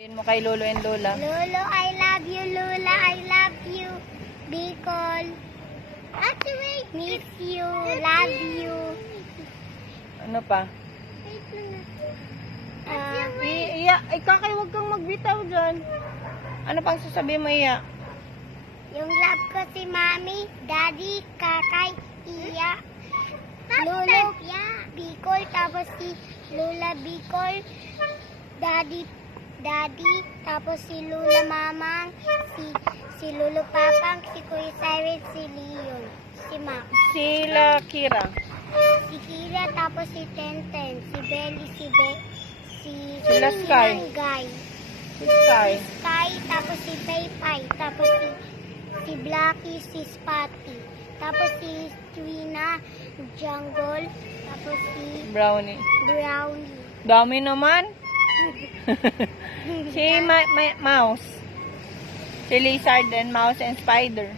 Sabihin mo kay Lolo and Lola. Lolo, I love you. Lola, I love you. Bicol. Wait. Miss you. Love you. Ano pa? Kakay, huwag kang magbitaw dyan. Ano pang sasabihin mo, Iya? Yung love ko si Mami, Daddy, Kakay, Iya, Lolo, Bicol, tapos si Lola Bicol, Daddy, tapos si Lola Mamang, si Lolo Papang, si Kuya Cyrus, si Leon, si Max, Sila Kira. si Kira, tapos si Tenten, si Belly, Sila Sky. Guy, Si Sky. Sky, tapos si Paypay, tapos si Blackie, si Spotty, tapos si Trina, Jungle, tapos si Brownie. Brownie. Dami naman. Si Mouse. Si Lizard and Mouse and Spider.